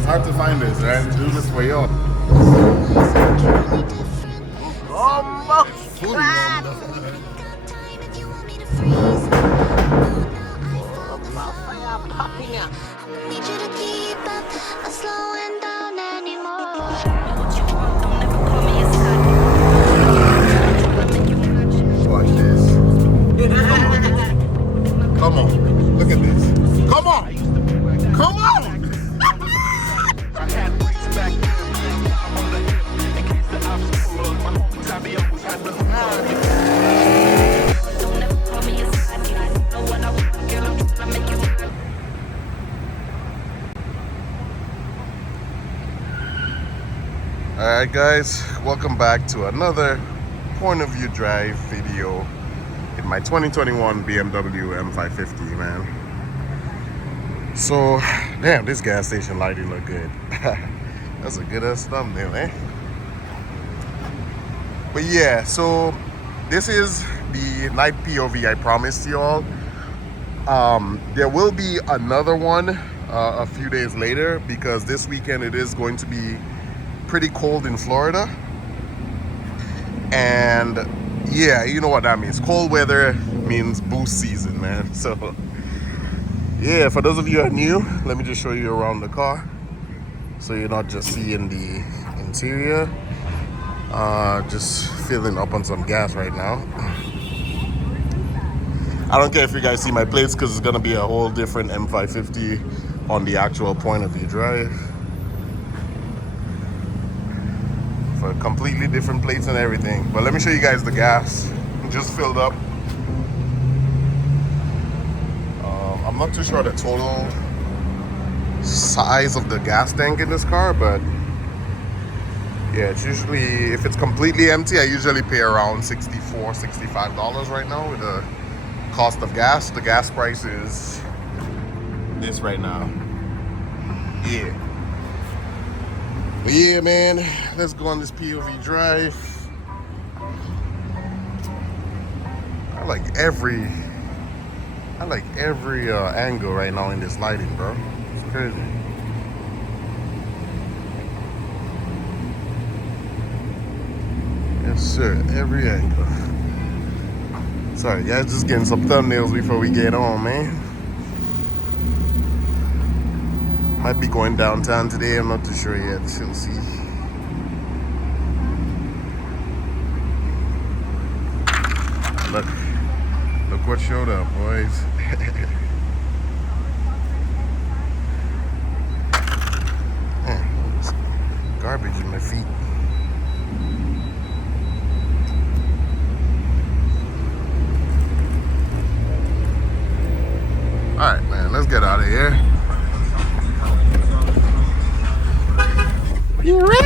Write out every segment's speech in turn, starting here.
was hard to find this, right? Do this for you. Almost Fully clap. warmed up. Popping up. Need you to keep up, not slowing down anymore. Watch this. Come on. Look at this. Come on. Come on. Alright guys, welcome back to another point of view drive video in my 2021 BMW M550, man. So, damn, this gas station lighting look good. That's a good ass thumbnail, eh? But yeah, so this is the night POV I promised y'all. There will be another one a few days later because this weekend it is going to be pretty cold in Florida, and yeah, you know what that means. Cold weather means boost season, man. So yeah, for those of you who are new, let me just show you around the car so you're not just seeing the interior. Just filling up on some gas right now. I don't care if you guys see my plates because it's gonna be a whole different M550 on the actual point of view drive. For completely different plates and everything. But let me show you guys the gas. Just filled up. I'm not too sure the total size of the gas tank in this car, but yeah, it's usually, if it's completely empty, I usually pay around $64, $65 right now with the cost of gas. The gas price is this right now. Yeah. But yeah, man, let's go on this POV drive. I like every angle right now in this lighting, bro. It's crazy. Yes, sir, every angle. Sorry, guys, just getting some thumbnails before we get on, man. Might be going downtown today, I'm not too sure yet, we'll see. Look what showed up, boys. Man, garbage in my feet. Alright, man, let's get out of here. You ready?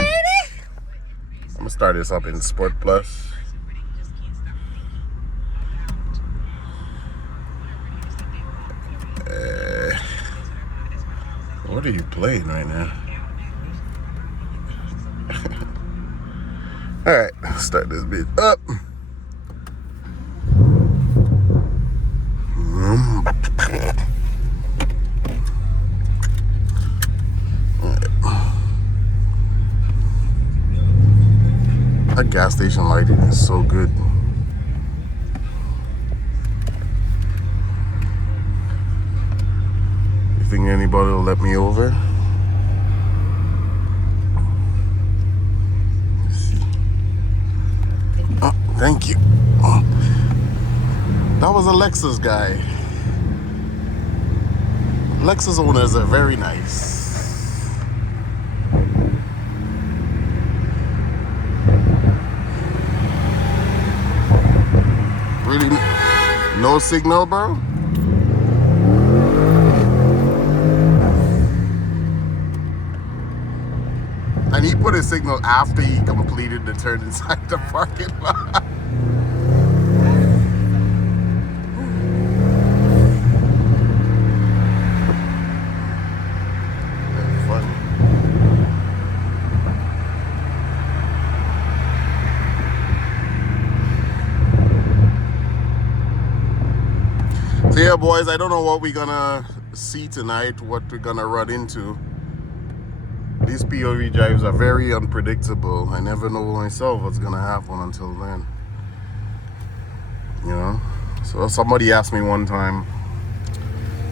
I'm gonna start this up in Sport Plus. What are you playing right now? Alright, start this bit up. That gas station lighting is so good. You think anybody will let me over? Let's see. Oh, thank you. Oh, that was a Lexus guy. Lexus owners are very nice. Really, no signal, bro? And he put a signal after he completed the turn inside the parking lot. That's funny. So yeah, boys, I don't know what we're gonna see tonight, what we're gonna run into. These POV drives are very unpredictable. I never know myself what's gonna happen until then. You know? So somebody asked me one time,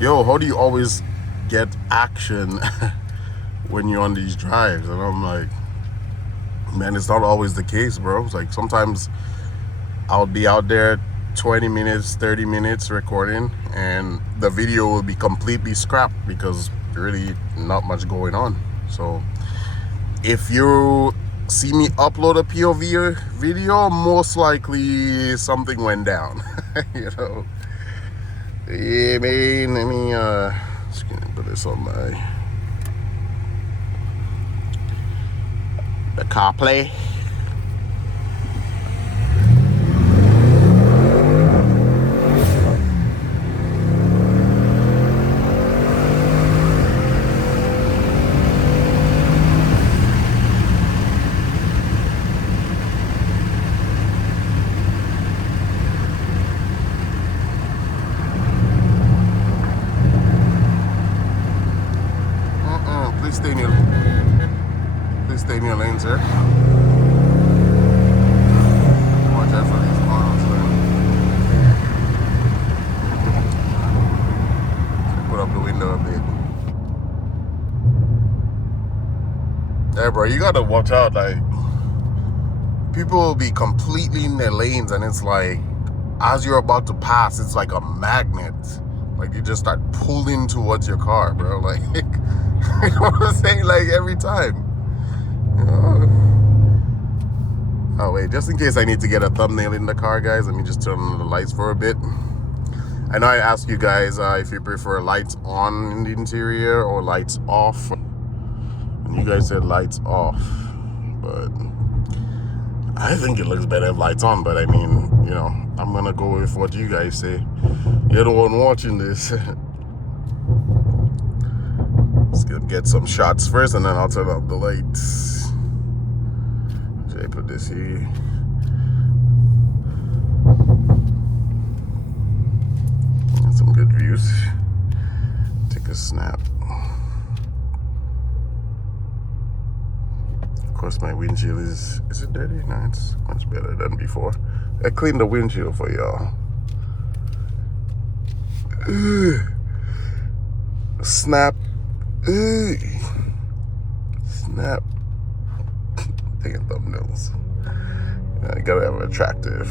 yo, how do you always get action when you're on these drives? And I'm like, man, it's not always the case, bro. It's like sometimes I'll be out there 20 minutes, 30 minutes recording, and the video will be completely scrapped because really not much going on. So if you see me upload a POV video, most likely something went down. You know? Yeah, man. Let me just gonna put this on the CarPlay. Please stay in your lane, sir. Watch out for these cars, man. Put up the window a bit. Yeah, bro, you gotta watch out. Like, people will be completely in their lanes, and it's like, as you're about to pass, it's like a magnet. Like, you just start pulling towards your car, bro. Like, you know what I'm saying? Like, every time. You know? Oh, wait, just in case I need to get a thumbnail in the car, guys, let me just turn on the lights for a bit. I know I asked you guys if you prefer lights on in the interior or lights off. And you guys said lights off. But I think it looks better if lights on. But I mean, you know, I'm going to go with what you guys say. You're the one watching this. Let's get some shots first, and then I'll turn off the lights. Should I put this here? Got some good views. Take a snap. Of course, my windshield is it dirty? No, it's much better than before. I cleaned the windshield for y'all. Snap. Snap. Taking thumbnails. I gotta have an attractive.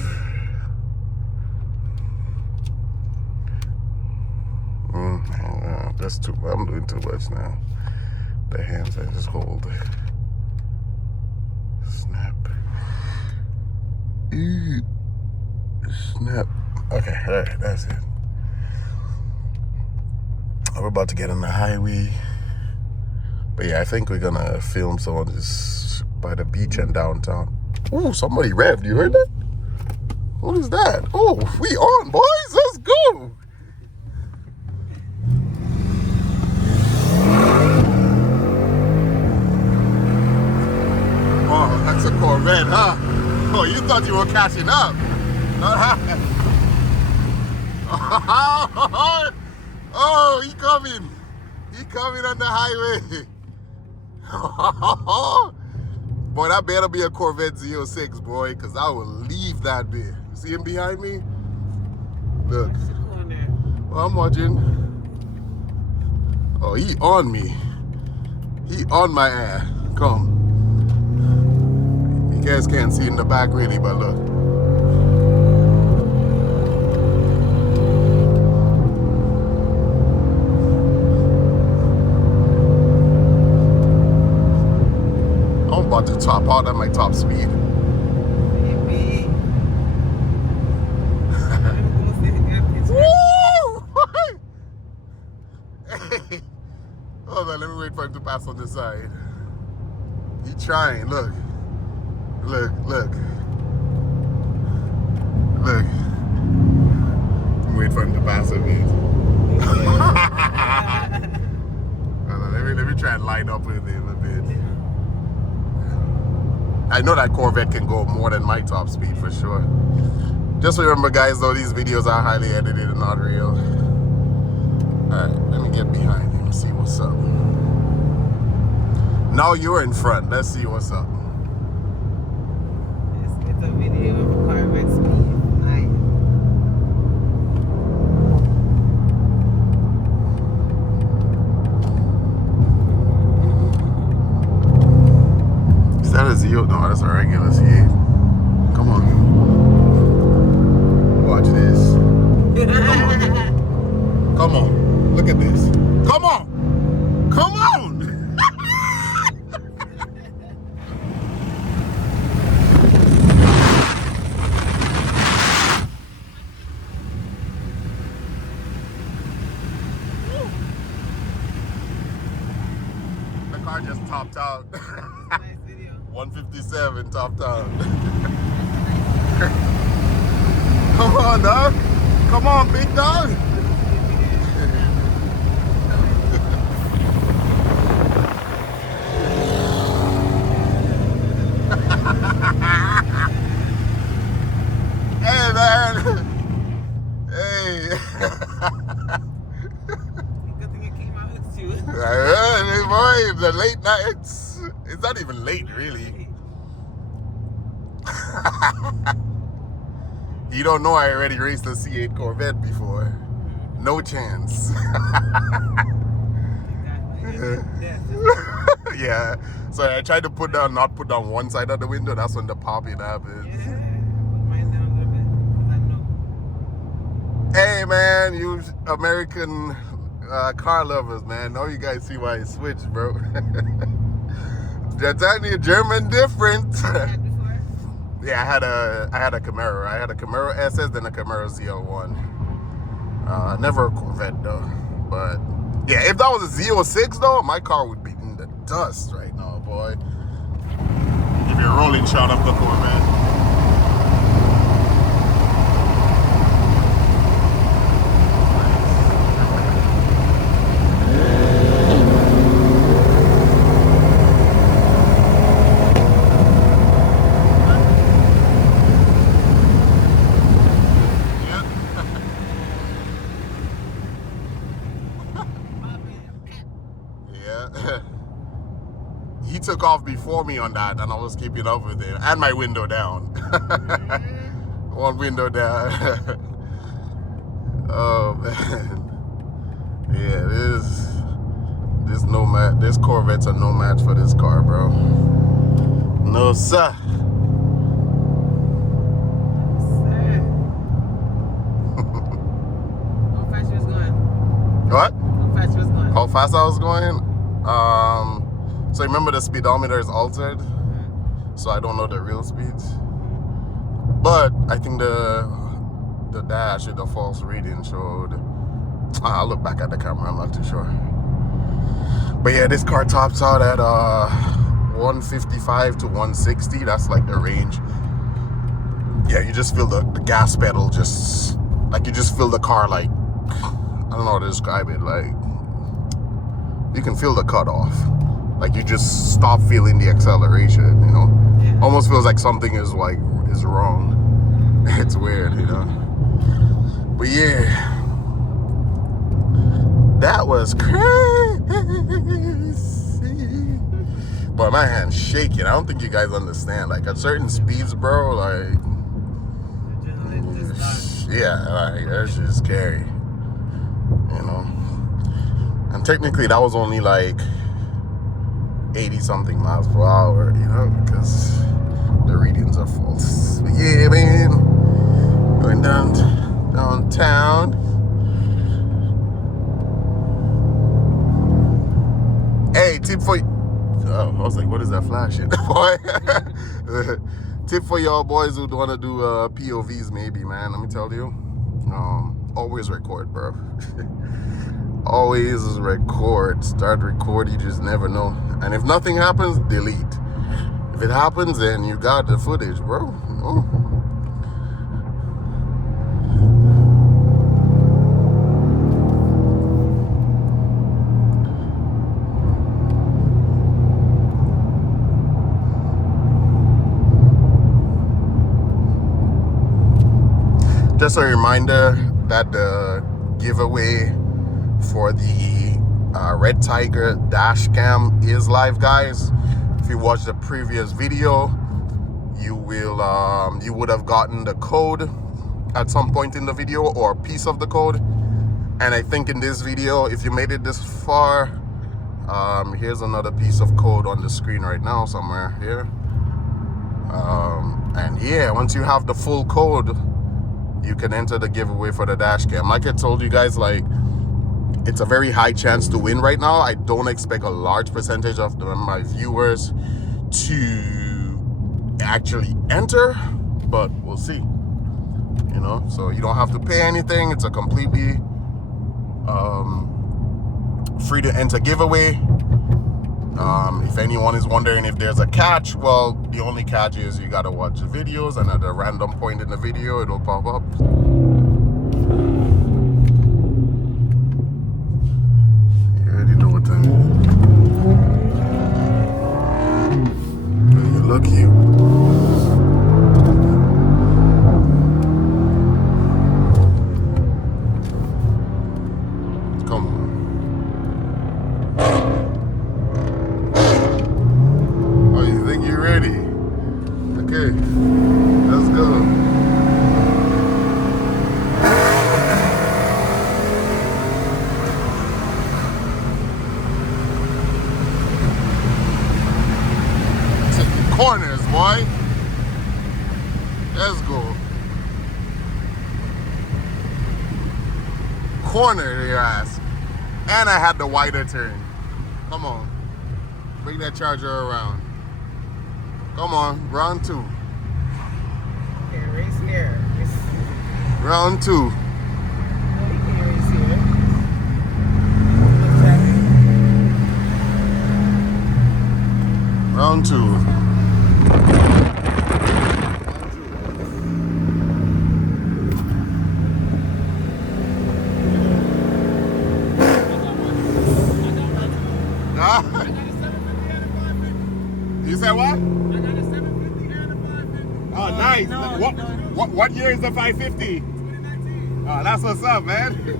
That's too. I'm doing too much now. The hands I just hold. Snap. Snap. Okay, all right, that's it. We're about to get on the highway. But yeah, I think we're gonna film some of this by the beach and downtown. Ooh, somebody revved. You heard that? What is that? Oh, we on, boys. Let's go. Oh, that's a Corvette, huh? Oh, you thought you were catching up. Oh, he coming. He coming on the highway. Boy, that better be a Corvette Z06, boy, because I will leave that bit. You see him behind me? Look. Well, I'm watching. Oh, he on me. He on my ass. Come. You guys can't see in the back really, but look. I'm about to top out at my top speed. Woo! Hey. Hold on, let me wait for him to pass on this side. He trying, look. Look, look. Look. Wait for him to pass a bit. Hold on, let me try and line up with him a bit. I know that Corvette can go more than my top speed for sure. Just remember, guys, though, these videos are highly edited and not real. Alright, let me get behind him, see what's up. Now you're in front. Let's see what's up. It's a video of a Corvette speed. Nice. Is that a Z8? No, that's a regular C8. Come on. Watch this. Come on. Come on. Look at this. Come on. Come on. The car just topped out. Nice video. 157 topped out. Come on, dog. Come on, big dog. Hey, man. Hey. Good thing it came out with you. Boy, the late nights. It's not even late, really. You don't know I already raced a C8 Corvette before. No chance. Yeah. So I tried to not put down one side of the window. That's when the popping happens. Yeah. Put mine down a little bit. Because I know. Hey, man, you American car lovers, man. Now you guys see why I switched, bro. They're telling you German different. Had before? Yeah, I had a Camaro. I had a Camaro SS, then a Camaro ZL1. Never a Corvette though. But yeah, if that was a Z06 though, my car would be in the dust right now, boy. Give you a rolling shot of the Corvette. He took off before me on that, and I was keeping up with him, and my window down. One window down. Oh man, yeah, this Corvette's a no match for this car, bro. No sir. How fast you was going? What? How fast you was going? How fast I was going? So remember the speedometer is altered, so I don't know the real speeds. But I think the dash or the false reading showed. I'll look back at the camera. I'm not too sure. But yeah, this car tops out at 155 to 160. That's like the range. Yeah, you just feel the gas pedal just like you just feel the car like I don't know how to describe it. Like you can feel the cutoff. Like you just stop feeling the acceleration, you know. Yeah. Almost feels like something is wrong. It's weird, you know. But yeah, that was crazy. But my hand's shaking. I don't think you guys understand. Like at certain speeds, bro, like yeah, like that's just scary, you know. And technically, that was only like 80 something miles per hour, you know, because the readings are false. But yeah, man, going downtown. Hey, tip for oh, I was like, what is that flashing? Boy, tip for y'all boys who want to do POVs, maybe, man. Let me tell you, always record, bro. Always record. Start record. You just never know. And if nothing happens, delete. If it happens, then you got the footage, bro. Oh. Just a reminder that the giveaway for the Red Tiger dash cam is live, guys. If you watched the previous video, you would have gotten the code at some point in the video, or a piece of the code. And I think in this video, if you made it this far, here's another piece of code on the screen right now somewhere here. And yeah, once you have the full code, you can enter the giveaway for the dash cam. Like I told you guys, like, it's a very high chance to win right now. I don't expect a large percentage of my viewers to actually enter, but we'll see. You know, so you don't have to pay anything. It's a completely free to enter giveaway. If anyone is wondering if there's a catch, well, the only catch is you gotta watch the videos, and at a random point in the video it'll pop up. You already know what time it is. You're lucky. Come on. Oh, you think you're ready? Okay, let's go. Taking corners, boy. Let's go. Corner your ass. And I had the wider turn. Come on. Bring that charger around. Come on, round 2. Okay, race here. Round 2. No, you can't race here. Round 2. You said what? I got a 750 and a 550. Oh, nice. No, What year is the 550? 2019. Oh, that's what's up, man. You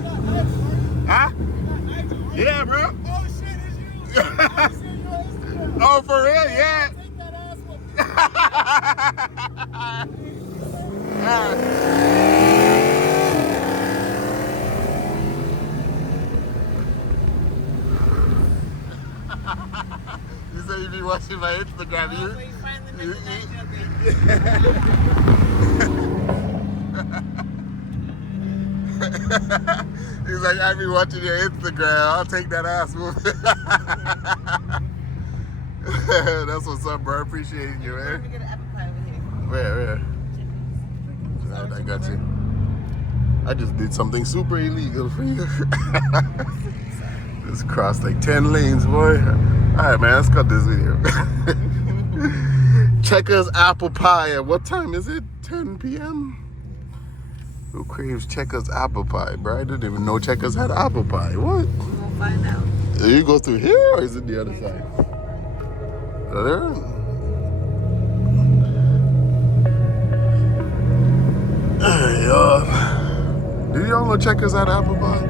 got knives, right? Huh? You got knives, right? Yeah, bro. Oh shit, it's you. I see your Instagram. Oh, for real? Yeah. Take that ass with me. You say you be watching my Instagram, Oh, so you finally you- make the night He's like, I be watching your Instagram. I'll take that ass movie. That's what's up, bro. Appreciate you, Let me man. get an apple pie over here. Where? Alright, I got you. I just did something super illegal for you. Just crossed like 10 lanes, boy. Alright, man, let's cut this video. Checkers apple pie. At what time is it? 10 p.m.? Who craves Checkers apple pie, bro? I didn't even know Checkers had apple pie. What? We'll find out. You go through here, or is it the other side? There? Hey, y'all. Do y'all know Checkers had apple pie?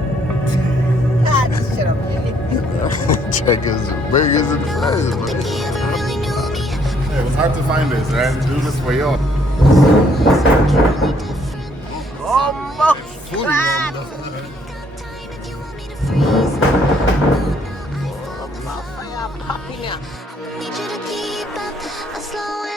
Ah, just shut up, man. Checkers, burgers, and fries, man. Think he ever really knew me. It was hard to find this, right? I do this for y'all. Truly different. Almost. Fully Got time if you want me to freeze. Oh, now I found the fire. Popping up. I need you to keep up. I'm slowing